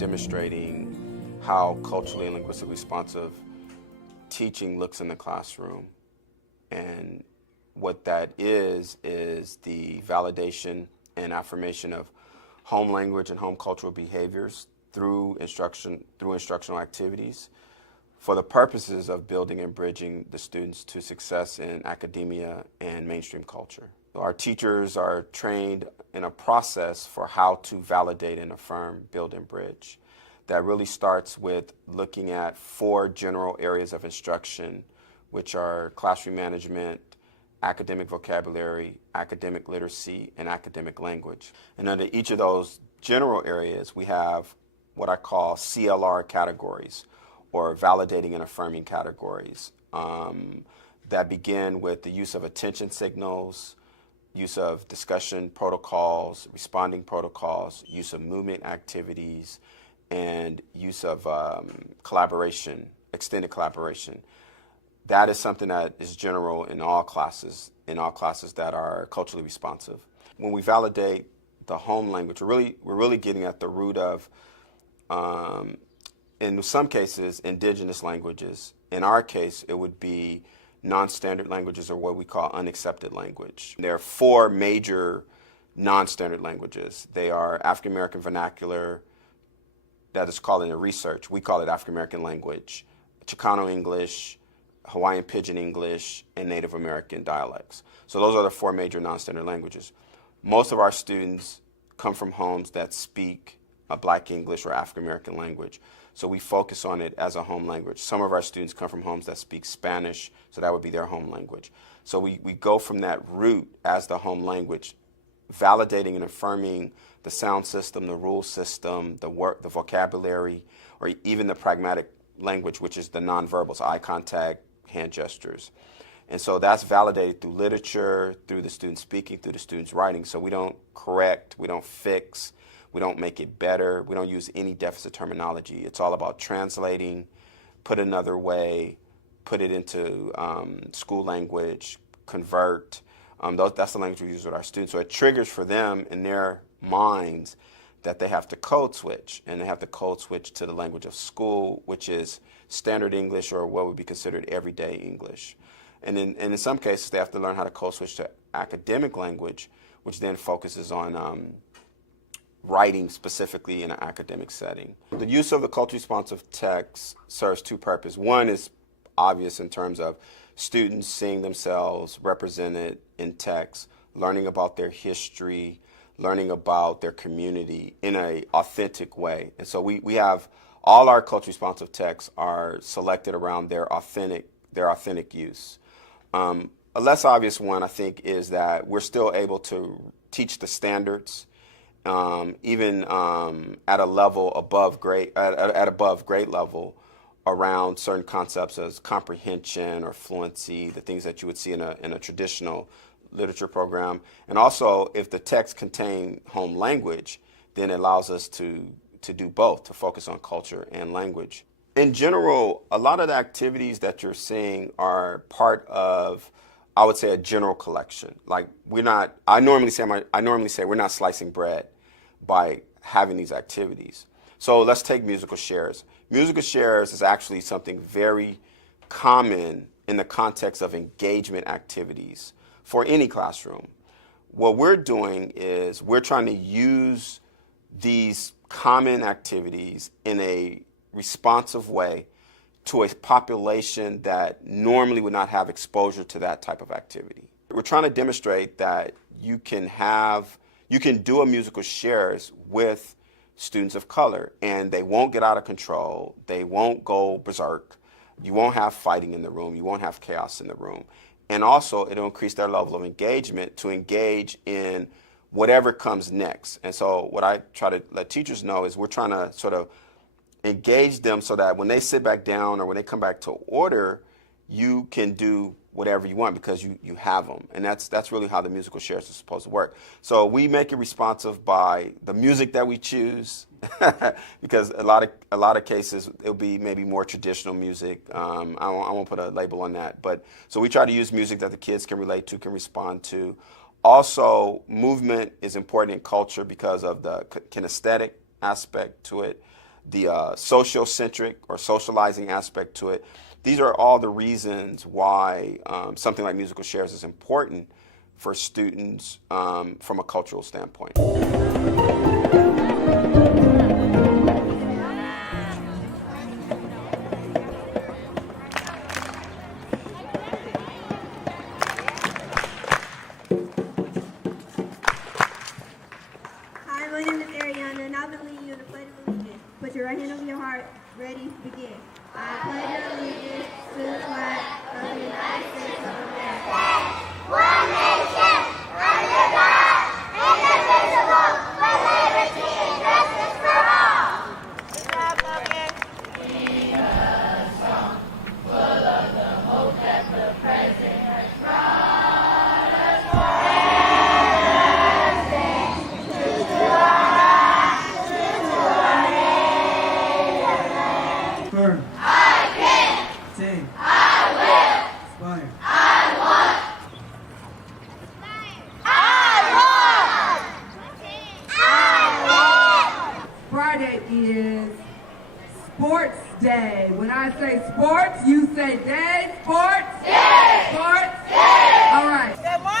demonstrating how culturally and linguistically responsive teaching looks in the classroom. And what that is the validation and affirmation of home language and home cultural behaviors through instructional activities for the purposes of building and bridging the students to success in academia and mainstream culture. Our teachers are trained in a process for how to validate and affirm, build, and bridge. That really starts with looking at 4 general areas of instruction, which are classroom management, academic vocabulary, academic literacy, and academic language. And under each of those general areas, we have what I call CLR categories, or validating and affirming categories, that begin with the use of attention signals, use of discussion protocols, responding protocols, use of movement activities, and use of collaboration, extended collaboration. That is something that is general in all classes that are culturally responsive. When we validate the home language, we're really getting at the root of, in some cases, indigenous languages. In our case, it would be non-standard languages, or what we call unaccepted language. There are 4 major non-standard languages. They are African American vernacular, that is called in the research, we call it African American language, Chicano English, Hawaiian Pidgin English, and Native American dialects. So those are the 4 major non-standard languages. Most of our students come from homes that speak a Black English or African American language. So we focus on it as a home language. Some of our students come from homes that speak Spanish, so that would be their home language. So we go from that root as the home language, validating and affirming the sound system, the rule system, the vocabulary, or even the pragmatic language, which is the nonverbals, eye contact, hand gestures. And so that's validated through literature, through the students speaking, through the students writing. So we don't correct, we don't fix, we don't make it better, we don't use any deficit terminology. It's all about translating, put another way, put it into school language, convert. That's the language we use with our students. So it triggers for them in their minds that they have to code switch, and they have to code switch to the language of school, which is standard English, or what would be considered everyday English. And in some cases, they have to learn how to code switch to academic language, which then focuses on writing specifically in an academic setting. The use of the culturally responsive text serves 2 purposes. One is obvious in terms of students seeing themselves represented in text, learning about their history, learning about their community in an authentic way. And so we have all our culturally responsive texts are selected around their authentic use. A less obvious one, I think, is that we're still able to teach the standards, even at a level above grade, at above grade level, around certain concepts as comprehension or fluency, the things that you would see in a traditional literature program. And also, if the text contain home language, then it allows us to do both, to focus on culture and language. In general, a lot of the activities that you're seeing are part of, I would say, a general collection. Like I normally say we're not slicing bread by having these activities. So let's take musical shares. Musical shares is actually something very common in the context of engagement activities for any classroom. What we're doing is we're trying to use these common activities in a responsive way to a population that normally would not have exposure to that type of activity. We're trying to demonstrate that you can do a musical shares with students of color, and they won't get out of control, they won't go berserk, you won't have fighting in the room, you won't have chaos in the room. And also, it'll increase their level of engagement to engage in whatever comes next. And so what I try to let teachers know is we're trying to sort of engage them so that when they sit back down or when they come back to order, you can do whatever you want because you have them. And that's really how the musical shares are supposed to work. So we make it responsive by the music that we choose, because a lot of cases it'll be maybe more traditional music. I won't put a label on that, but so we try to use music that the kids can relate to, can respond to. Also, movement is important in culture because of the kinesthetic aspect to it. the sociocentric or socializing aspect to it. These are all the reasons why something like musical shares is important for students from a cultural standpoint. Put your right hand over your heart. Ready, begin. I pledge allegiance to the flag of the United States of America. One nation, under God, indivisible, with liberty and justice for all. Good job, Logan. Sing a song full of the hope that the present has brought us. Firm. I can. Sing. I will. Inspire. I want. I want. Friday is Sports Day. When I say sports, you say day. Sports. Day. Sports. Day. All right. Good morning.